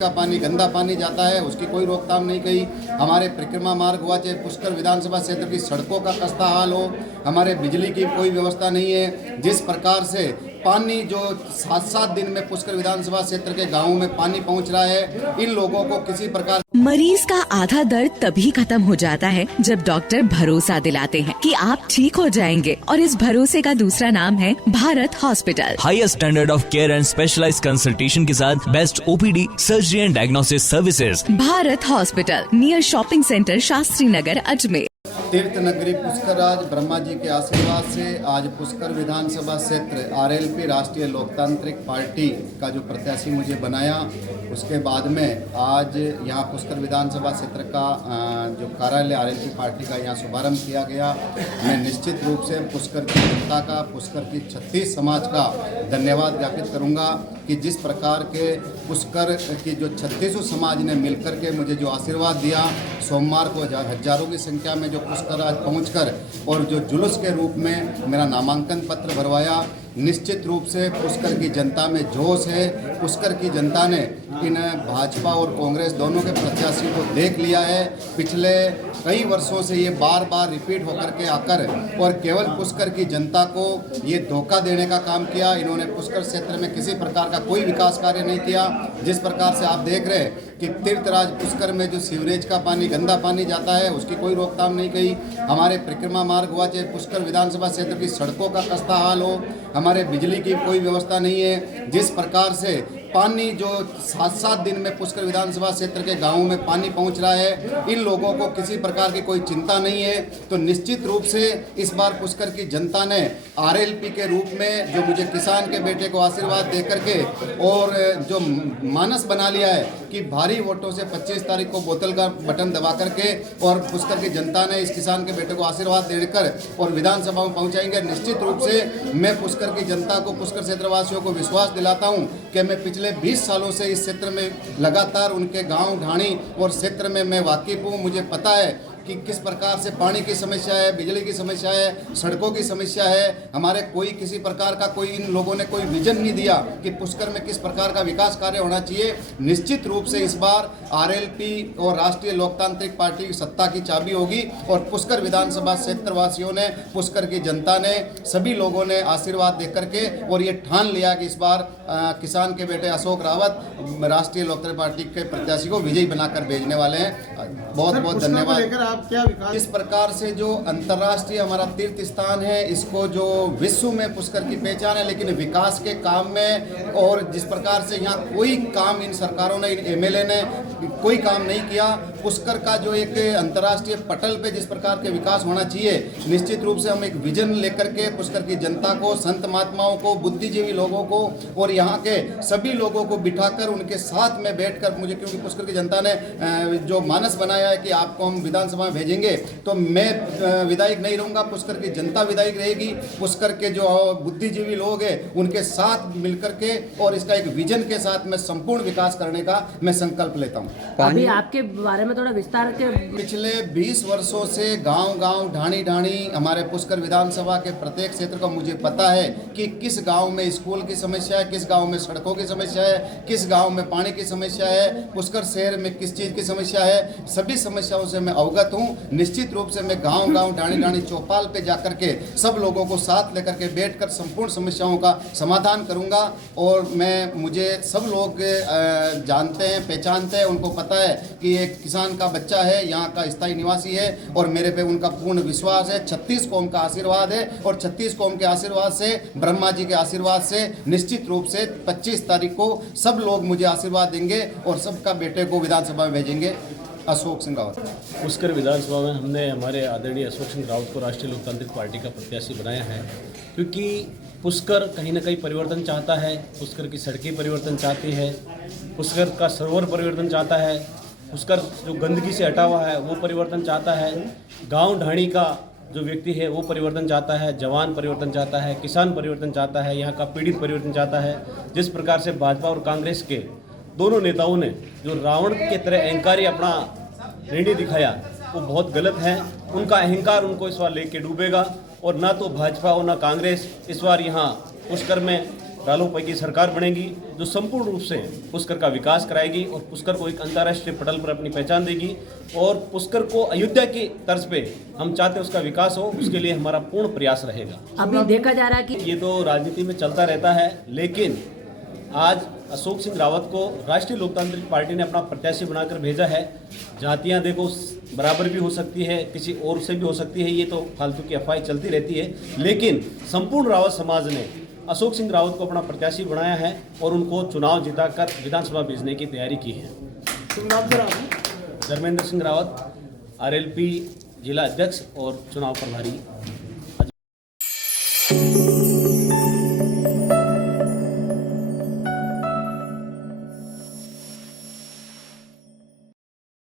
का पानी गंदा पानी जाता है, उसकी कोई रोकथाम नहीं की। हमारे परिक्रमा मार्ग हुआ, चाहे पुष्कर विधानसभा क्षेत्र की सड़कों का खस्ता हाल हो, हमारे बिजली की कोई व्यवस्था नहीं है। जिस प्रकार से पानी जो 7-7 दिन में पुष्कर विधानसभा क्षेत्र के गांवों में पानी पहुंच रहा है, इन लोगों को किसी प्रकार मरीज का आधा दर्द तभी खत्म हो जाता है जब डॉक्टर भरोसा दिलाते हैं कि आप ठीक हो जाएंगे, और इस भरोसे का दूसरा नाम है Bharat hospital. Highest standard of care and specialised consultation के साथ best OPD, surgery and diagnosis services. Bharat hospital, near shopping centre, Shastri Nagar, Ajmer. तीर्थ नगरी पुष्कराज ब्रह्मा जी के आशीर्वाद से आज पुष्कर विधानसभा क्षेत्र आरएलपी राष्ट्रीय लोकतांत्रिक पार्टी का जो प्रत्याशी मुझे बनाया, उसके बाद में आज यहाँ पुष्कर विधानसभा क्षेत्र का जो कार्यालय आरएलपी पार्टी का यहाँ शुभारंभ किया गया। मैं निश्चित रूप से पुष्कर की जनता का, पुष्कर की 36 समाज का धन्यवाद ज्ञापित करूँगा कि जिस प्रकार के पुष्कर की जो 36 समाज ने मिलकर के मुझे जो आशीर्वाद दिया, सोमवार को हजारों की संख्या में जो पुष्कर आज पहुंचकर और जो जुलूस के रूप में मेरा नामांकन पत्र भरवाया, निश्चित रूप से पुष्कर की जनता में जोश है। पुष्कर की जनता ने इन भाजपा और कांग्रेस दोनों के प्रत्याशी को देख लिया है। पिछले कई वर्षों से ये बार बार रिपीट होकर के आकर और केवल पुष्कर की जनता को ये धोखा देने का काम किया। इन्होंने पुष्कर क्षेत्र में किसी प्रकार का कोई विकास कार्य नहीं किया। जिस प्रकार से आप देख रहे हैं कि तीर्थराज पुष्कर में जो सीवरेज का पानी, गंदा पानी जाता है, उसकी कोई रोकथाम नहीं की। हमारे परिक्रमा मार्ग हुआ, चाहे पुष्कर विधानसभा क्षेत्र की सड़कों का खस्ता हाल हो, हमारे बिजली की कोई व्यवस्था नहीं है। जिस प्रकार से पानी जो 7-7 दिन में पुष्कर विधानसभा क्षेत्र के गांवों में पानी पहुंच रहा है, इन लोगों को किसी प्रकार की कोई चिंता नहीं है। तो निश्चित रूप से इस बार पुष्कर की जनता ने आरएलपी के रूप में जो मुझे किसान के बेटे को आशीर्वाद दे करके और जो मानस बना लिया है कि भारी वोटों से 25 तारीख को बोतल का बटन दबा करके और पुष्कर की जनता ने इस किसान के बेटे को आशीर्वाद देकर और विधानसभा में पहुँचाएंगे। निश्चित रूप से मैं पुष्कर की जनता को, पुष्कर क्षेत्रवासियों को विश्वास दिलाता हूँ कि मैं पिछले 20 सालों से इस क्षेत्र में लगातार उनके गांव ढाणी और क्षेत्र में मैं वाकिफ हूँ। मुझे पता है कि किस प्रकार से पानी की समस्या है, बिजली की समस्या है, सड़कों की समस्या है। हमारे कोई किसी प्रकार का कोई इन लोगों ने कोई विजन नहीं दिया कि पुष्कर में किस प्रकार का विकास कार्य होना चाहिए। निश्चित रूप से इस बार आरएलपी और राष्ट्रीय लोकतांत्रिक पार्टी की सत्ता की चाबी होगी और पुष्कर विधानसभा क्षेत्रवासियों ने, पुष्कर की जनता ने, सभी लोगों ने आशीर्वाद दे करके और ये ठान लिया कि इस बार किसान के बेटे अशोक रावत राष्ट्रीय लोकतांत्रिक पार्टी के प्रत्याशी को विजयी बनाकर भेजने वाले हैं। बहुत बहुत धन्यवाद। क्या विकास इस प्रकार से जो अंतर्राष्ट्रीय हमारा तीर्थ स्थान है, इसको जो विश्व में पुष्कर की पहचान है, लेकिन विकास के काम में और जिस प्रकार से यहाँ कोई काम इन सरकारों ने, एमएलए ने कोई काम नहीं किया। पुष्कर का जो एक अंतर्राष्ट्रीय पटल पे जिस प्रकार के विकास होना चाहिए, निश्चित रूप से हम एक विजन लेकर के पुष्कर की जनता को, संत महात्माओं को, बुद्धिजीवी लोगों को और यहाँ के सभी लोगों को बिठाकर उनके साथ में बैठकर, मुझे क्योंकि पुष्कर की जनता ने जो मानस बनाया है कि आपको हम विधानसभा में भेजेंगे, तो मैं विधायक नहीं रहूँगा, पुष्कर की जनता विधायक रहेगी। पुष्कर के जो बुद्धिजीवी लोग हैं उनके साथ मिलकर के और इसका एक विजन के साथ मैं संपूर्ण विकास करने का मैं संकल्प लेता हूँ। अभी आपके बारे में थोड़ा विस्तार के पिछले 20 वर्षों से गांव-गांव, ढाणी-ढाणी हमारे पुष्कर विधानसभा के प्रत्येक क्षेत्र का मुझे पता है कि किस गांव में स्कूल की समस्या है, किस गांव में सड़कों की समस्या है, किस गांव में पानी की समस्या है, पुष्कर शहर में किस चीज़ की समस्या है। सभी समस्याओं से मैं अवगत हूँ। निश्चित रूप से मैं गांव-गांव, ढाणी-ढाणी, चौपाल पे जाकर के सब लोगों को साथ लेकर के बैठकर संपूर्ण समस्याओं का समाधान करूँगा। और मुझे सब लोग जानते हैं, पहचानते हैं, उनको पता है कि एक किसान का बच्चा है, यहाँ का स्थायी निवासी है और मेरे पे उनका पूर्ण विश्वास है। 36 कौम का आशीर्वाद है और 36 कौम के आशीर्वाद से, ब्रह्मा जी के आशीर्वाद से निश्चित रूप से 25 तारीख को सब लोग मुझे आशीर्वाद देंगे और सबका बेटे को विधानसभा में भेजेंगे। अशोक सिंह रावत। पुष्कर विधानसभा में हमने हमारे आदरणीय अशोक सिंह रावत को राष्ट्रीय लोकतांत्रिक पार्टी का प्रत्याशी बनाया है, क्योंकि पुष्कर कहीं ना कहीं परिवर्तन चाहता है। पुष्कर की सड़कें परिवर्तन चाहती है, पुष्कर का सरोवर परिवर्तन चाहता है, पुष्कर जो गंदगी से हटा हुआ है वो परिवर्तन चाहता है, गांव ढाणी का जो व्यक्ति है वो परिवर्तन चाहता है, जवान परिवर्तन चाहता है, किसान परिवर्तन चाहता है, यहाँ का पीड़ित परिवर्तन चाहता है। जिस प्रकार से भाजपा और कांग्रेस के दोनों नेताओं ने जो रावण के तरह अहंकारी अपना निर्णय दिखाया, वो बहुत गलत है। उनका अहंकार उनको इस बार लेके डूबेगा और ना तो भाजपा और ना कांग्रेस इस बार यहाँ पुष्कर में रालोपा की सरकार बनेगी जो संपूर्ण रूप से पुष्कर का विकास कराएगी और पुष्कर को एक अंतर्राष्ट्रीय पटल पर अपनी पहचान देगी और पुष्कर को अयोध्या की तर्ज पे हम चाहते हैं उसका विकास हो, उसके लिए हमारा पूर्ण प्रयास रहेगा। अभी देखा जा रहा है कि ये तो राजनीति में चलता रहता है, लेकिन आज अशोक सिंह रावत को राष्ट्रीय लोकतांत्रिक पार्टी ने अपना प्रत्याशी बनाकर भेजा है। जातियां देखो बराबर भी हो सकती है, किसी और से भी हो सकती है, ये तो फालतू की अफवाहें चलती रहती है, लेकिन संपूर्ण रावत समाज ने अशोक सिंह रावत को अपना प्रत्याशी बनाया है और उनको चुनाव जिताकर विधानसभा भेजने की तैयारी की है। धर्मेंद्र सिंह रावत, RLP जिला अध्यक्ष और चुनाव प्रभारी।